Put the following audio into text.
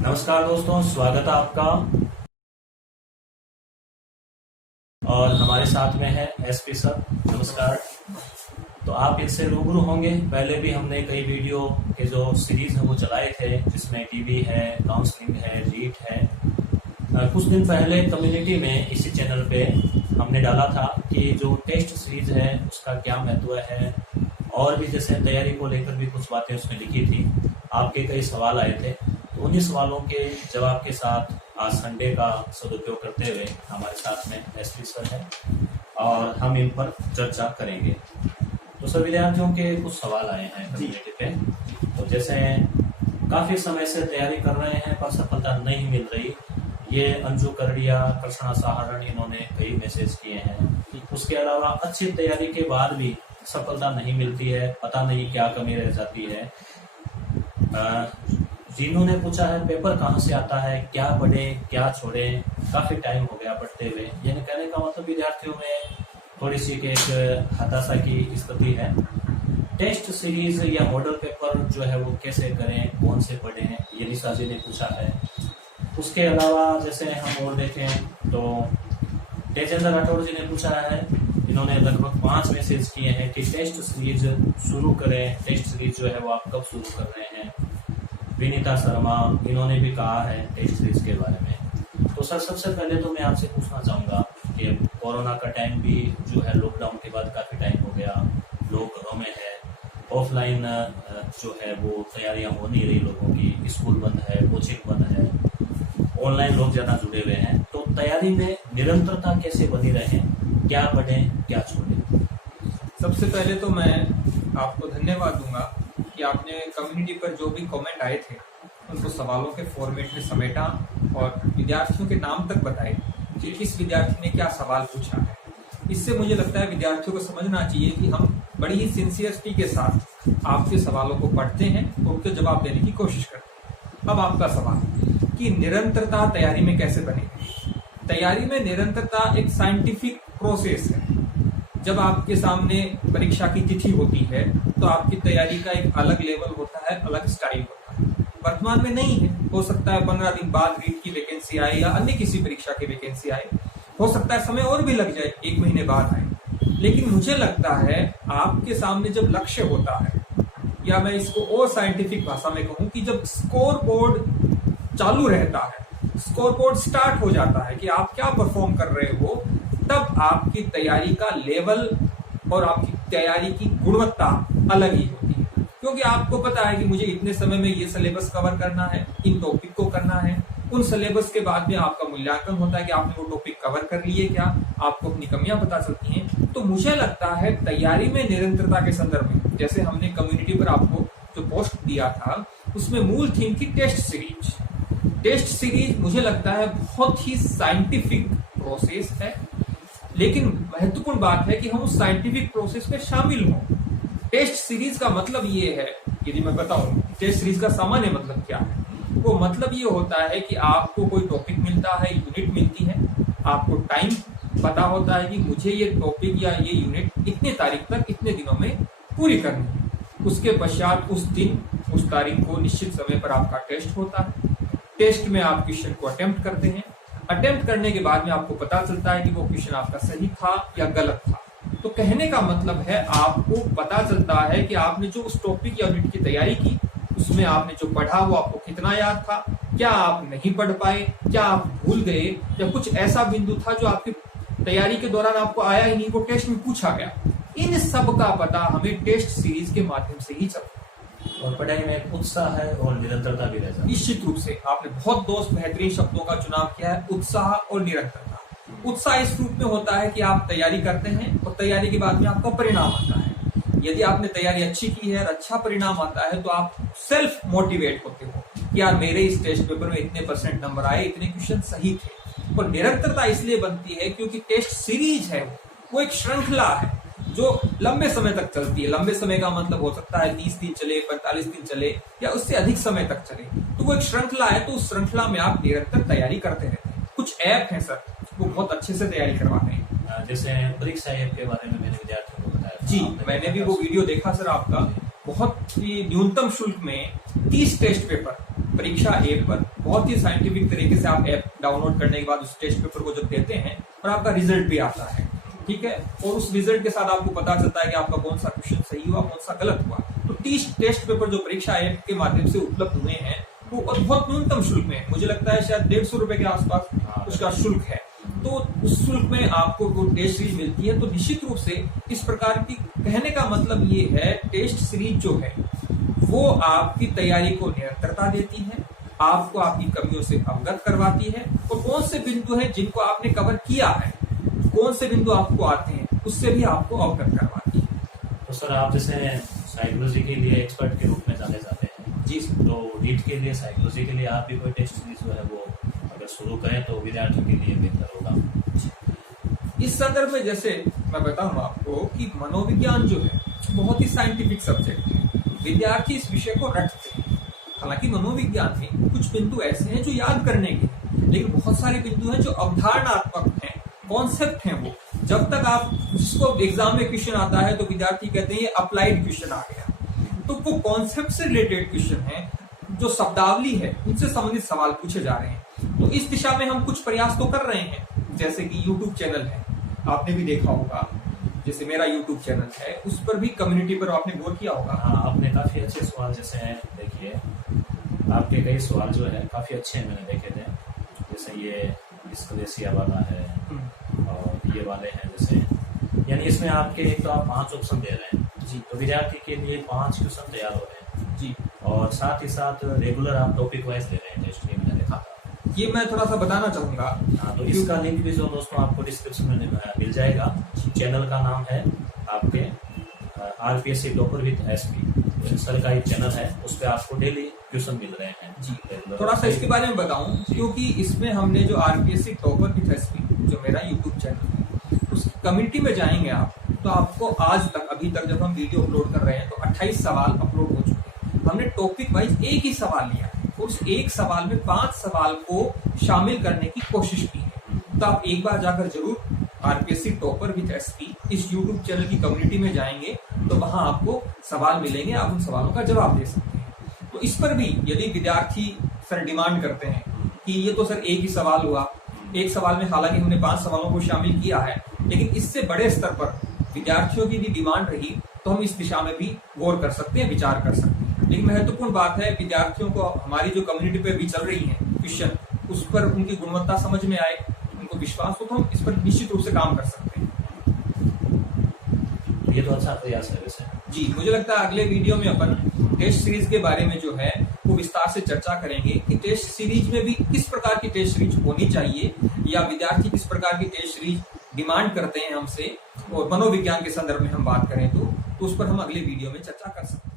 नमस्कार दोस्तों, स्वागत है आपका। और हमारे साथ में है एसपी सर। नमस्कार। तो आप इनसे रूबरू होंगे। पहले भी हमने कई वीडियो के जो सीरीज है वो चलाए थे, जिसमें टीवी है, काउंसलिंग है, लीट है। कुछ दिन पहले कम्युनिटी में इसी चैनल पे हमने डाला था कि जो टेस्ट सीरीज है उसका क्या महत्व है, और भी जैसे तैयारी को लेकर भी कुछ बातें उसमें लिखी थी। आपके कई सवाल आए थे, तो उन्हीं सवालों के जवाब के साथ आज संडे का सदुपयोग करते हुए हमारे साथ में एसपी सर है और हम इन पर चर्चा करेंगे। तो सर, विद्यार्थियों के कुछ सवाल आए हैं कम्युनिटी पे। तो जैसे काफी समय से तैयारी कर रहे हैं पर सफलता नहीं मिल रही, ये अंजू करड़िया, कृष्णा सहारण, इन्होंने कई मैसेज किए हैं। उसके अलावा अच्छी तैयारी के बाद भी सफलता नहीं मिलती है, पता नहीं क्या कमी रह जाती है। जिन्होंने पूछा है पेपर कहाँ से आता है, क्या पढ़े क्या छोड़े, काफी टाइम हो गया पढ़ते हुए। यानी कहने का मतलब विद्यार्थियों में थोड़ी सी एक हताशा की स्थिति है। टेस्ट सीरीज या मॉडल पेपर जो है वो कैसे करें, कौन से पढ़ें, ये निशा जी ने पूछा है। उसके अलावा जैसे हम और देखें तो तेजेंद्र राठौड़ जी ने पूछा है, इन्होंने लगभग 5 मैसेज किए हैं कि टेस्ट सीरीज शुरू करें। टेस्ट सीरीज जो है वो आप कब शुरू कर रहे हैं। विनीता शर्मा, इन्होंने भी कहा है टेस्ट सीरीज के बारे में। तो सर, सबसे पहले तो मैं आपसे पूछना चाहूँगा कि कोरोना का टाइम भी जो है, लॉकडाउन के बाद काफ़ी टाइम हो गया, लोग घरों में है, ऑफलाइन जो है वो तैयारियां हो नहीं रही लोगों की, स्कूल बंद है, कोचिंग बंद है, ऑनलाइन लोग ज़्यादा जुड़े हुए हैं। तो तैयारी में निरंतरता कैसे बनी रहे, क्या पढ़ें क्या छोड़ें। सबसे पहले तो मैं आपको धन्यवाद दूंगा कि आपने कम्युनिटी पर जो भी कमेंट आए थे उनको सवालों के फॉर्मेट में समेटा और विद्यार्थियों के नाम तक बताए कि किस विद्यार्थी ने क्या सवाल पूछा है। इससे मुझे लगता है विद्यार्थियों को समझना चाहिए कि हम बड़ी ही सिंसियरिटी के साथ आपके सवालों को पढ़ते हैं और उनके जवाब देने की कोशिश करते हैं। अब आपका सवाल कि निरंतरता तैयारी में कैसे बनेगी। तैयारी में निरंतरता एक साइंटिफिक प्रोसेस है। जब आपके सामने परीक्षा की तिथि होती है तो आपकी तैयारी का एक अलग लेवल होता है, अलग स्टाइल होता है। वर्तमान में नहीं है, हो सकता है 15 दिन बाद रीट की वैकेंसी आए या अन्य किसी परीक्षा की वैकेंसी आए, हो सकता है समय और भी लग जाए, 1 महीने बाद आए। लेकिन मुझे लगता है आपके सामने जब लक्ष्य होता है, या मैं इसको और साइंटिफिक भाषा में कहूं कि जब स्कोर बोर्ड चालू रहता है, स्कोर बोर्ड स्टार्ट हो जाता है कि आप क्या परफॉर्म कर रहे हो, तब आपकी तैयारी का लेवल और आपकी तैयारी की गुणवत्ता अलग ही होती है। क्योंकि आपको पता है कि मुझे इतने समय में ये सिलेबस कवर करना है, इन टॉपिक को करना है। उन सिलेबस के बाद में आपका मूल्यांकन होता है कि आपने वो टॉपिक कवर कर लिए क्या, आपको अपनी कमियां पता चलती हैं। तो मुझे लगता है तैयारी में निरंतरता के संदर्भ में, जैसे हमने कम्युनिटी पर आपको जो पोस्ट दिया था उसमें मूल थीम की टेस्ट सीरीज। टेस्ट सीरीज मुझे लगता है बहुत ही साइंटिफिक प्रोसेस है, लेकिन महत्वपूर्ण बात है कि हम उस साइंटिफिक प्रोसेस में शामिल हों। टेस्ट सीरीज का मतलब ये है, यदि मैं बताऊं टेस्ट सीरीज का सामान्य मतलब क्या है, वो मतलब ये होता है कि आपको कोई टॉपिक मिलता है, यूनिट मिलती है, आपको टाइम पता होता है कि मुझे ये टॉपिक या ये यूनिट इतने तारीख तक इतने दिनों में पूरी करनी है। उसके पश्चात उस दिन उस तारीख को निश्चित समय पर आपका टेस्ट होता है। टेस्ट में आप क्वेश्चन को अटेम्प्ट करते हैं। अटेम्प्ट करने के बाद में आपको पता चलता है कि वो क्वेश्चन आपका सही था या गलत था। तो कहने का मतलब है आपको पता चलता है कि आपने जो उस टॉपिक या यूनिट की तैयारी की, उसमें आपने जो पढ़ा वो आपको कितना याद था, क्या आप नहीं पढ़ पाए, क्या आप भूल गए, या कुछ ऐसा बिंदु था जो आपकी तैयारी के दौरान आपको आया ही नहीं, वो टेस्ट में पूछा गया। इन सब का पता हमें टेस्ट सीरीज के माध्यम से ही चलता है। और पढ़ाई में एक उत्साह है और निरंतरता भी रहता है। निश्चित रूप से आपने बहुत दोस्त बेहतरीन शब्दों का चुनाव किया है, उत्साह और निरंतरता। उत्साह इस रूप में होता है कि आप तैयारी करते हैं और तैयारी के बाद में आपका परिणाम आता है। यदि आपने तैयारी अच्छी की है और अच्छा परिणाम आता है तो आप सेल्फ मोटिवेट होते हो कि यार मेरे इस टेस्ट पेपर में इतने % नंबर आए, इतने क्वेश्चन सही थे। और निरंतरता इसलिए बनती है क्योंकि टेस्ट सीरीज है, वो एक श्रृंखला है जो लंबे समय तक चलती है। लंबे समय का मतलब हो सकता है 30 दिन चले, 45 दिन चले, या उससे अधिक समय तक चले। तो वो एक श्रृंखला है, तो उस श्रृंखला में आप निरंतर तैयारी करते रहते हैं। कुछ ऐप हैं सर, वो बहुत अच्छे से तैयारी करवाते हैं। जैसे परीक्षा ऐप के बारे में मैंने विद्यार्थियों को बताया जी, मैंने भी वो वीडियो देखा सर आपका। बहुत ही न्यूनतम शुल्क में 30 टेस्ट पेपर परीक्षा ऐप पर बहुत ही साइंटिफिक तरीके से आप ऐप डाउनलोड करने के बाद उस टेस्ट पेपर को जब देते हैं और आपका रिजल्ट भी आता है, ठीक है, और उस रिजल्ट के साथ आपको पता चलता है कि आपका कौन सा क्वेश्चन सही हुआ, कौन सा गलत हुआ। तो 30 टेस्ट पेपर जो परीक्षा ऐप के माध्यम से उपलब्ध हुए हैं वो और बहुत न्यूनतम शुल्क में, मुझे लगता है शायद 150 रुपए के आसपास उसका शुल्क है। तो उस शुल्क में आपको वो टेस्ट सीरीज मिलती है। तो निश्चित रूप से इस प्रकार की, कहने का मतलब ये है, टेस्ट सीरीज जो है वो आपकी तैयारी को निरंतरता देती है, आपको आपकी कमियों से अवगत करवाती है, और कौन से बिंदु हैं जिनको आपने कवर किया है, कौन से बिंदु आपको आते हैं, उससे भी आपको अवगत करवाती है। तो सर आप जैसे साइकोलॉजी के लिए एक्सपर्ट के रूप में जाने जाते हैं जी सर। तो नीट के लिए, साइकोलॉजी के लिए आप भी कोई टेस्ट सीरीज जो है वो अगर शुरू करें तो विद्यार्थियों के लिए बेहतर होगा। इस संदर्भ में जैसे मैं बताऊं आपको कि मनोविज्ञान जो है बहुत ही साइंटिफिक सब्जेक्ट है, विद्यार्थी इस विषय को रटते हैं। हालांकि मनोविज्ञान में कुछ बिंदु ऐसे हैं जो याद करने के, लेकिन बहुत सारे बिंदु हैं जो अवधारणात्मक हैं, कॉन्सेप्ट हैं। वो जब तक आप, जिसको एग्जाम में क्वेश्चन आता है तो विद्यार्थी कहते हैं ये अप्लाइड क्वेश्चन आ गया, तो वो कॉन्सेप्ट से रिलेटेड क्वेश्चन है, जो शब्दावली है उनसे संबंधित सवाल पूछे जा रहे हैं। तो इस दिशा में हम कुछ प्रयास तो कर रहे हैं, जैसे कि यूट्यूब चैनल है, आपने भी देखा होगा, जैसे मेरा यूट्यूब चैनल है, उस पर भी कम्युनिटी पर आपने गौर किया होगा। हाँ, आपने काफी अच्छे सवाल जैसे हैं, देखिए आपके कई सवाल जो है काफी अच्छे मैंने देखे थे, जैसे ये स्क्लेशिया वाला है और ये वाले हैं, जैसे यानी इसमें आपके एक तो आप 5 ऑप्शन दे रहे हैं जी, तो विद्यार्थी के लिए 5 क्वेश्चन तैयार हो रहे हैं जी, और साथ ही साथ रेगुलर आप टॉपिक वाइज दे रहे हैं टेस्ट में, मैंने देखा था। ये मैं थोड़ा सा बताना चाहूंगा। हाँ, तो इसका लिंक भी जो दोस्तों आपको डिस्क्रिप्शन में मिल जाएगा। चैनल का नाम है आपके आरपीएससी टॉपर विद एसपी, सरकारी चैनल है, उस पर आपको डेली क्वेश्चन मिल रहे हैं जी। थोड़ा सा इसके बारे में बताऊं, क्योंकि इसमें हमने जो आरपीएससी टॉपर विद एसपी जो मेरा यूट्यूब चैनल है, उस कम्युनिटी में जाएंगे आप तो आपको आज तक, अभी तक जब हम वीडियो अपलोड कर रहे हैं तो 28 सवाल अपलोड हो चुके हैं। हमने टॉपिक वाइज एक ही सवाल लिया, उस एक सवाल में 5 सवाल को शामिल करने की कोशिश की है। तो आप एक बार जाकर जरूर आरपीएससी टॉपर विद एसपी इस यूट्यूब चैनल की कम्युनिटी में जाएंगे तो वहां आपको सवाल मिलेंगे, आप उन सवालों का जवाब दे सकते हैं। तो इस पर भी यदि विद्यार्थी सर डिमांड करते हैं कि ये तो सर एक ही सवाल हुआ, एक सवाल में हालांकि हमने 5 सवालों को शामिल किया है, लेकिन इससे बड़े स्तर पर विद्यार्थियों की भी डिमांड रही तो हम इस दिशा में भी गौर कर सकते हैं, विचार कर सकते हैं। लेकिन महत्वपूर्ण बात है, विद्यार्थियों को हमारी जो कम्युनिटी पे भी चल रही है क्वेश्चन, उस पर उनकी गुणवत्ता समझ में आए, उनको विश्वास हो, तो हम इस पर निश्चित रूप से काम कर सकते हैं। तो ये तो अच्छा प्रयास है वैसे। जी, मुझे लगता है अगले वीडियो में अपन टेस्ट सीरीज के बारे में जो है वो विस्तार से चर्चा करेंगे कि टेस्ट सीरीज में भी किस प्रकार की टेस्ट सीरीज होनी चाहिए, या विद्यार्थी किस प्रकार की टेस्ट सीरीज डिमांड करते हैं हमसे, और मनोविज्ञान के संदर्भ में हम बात करें तो उस पर हम अगले वीडियो में चर्चा कर सकते हैं।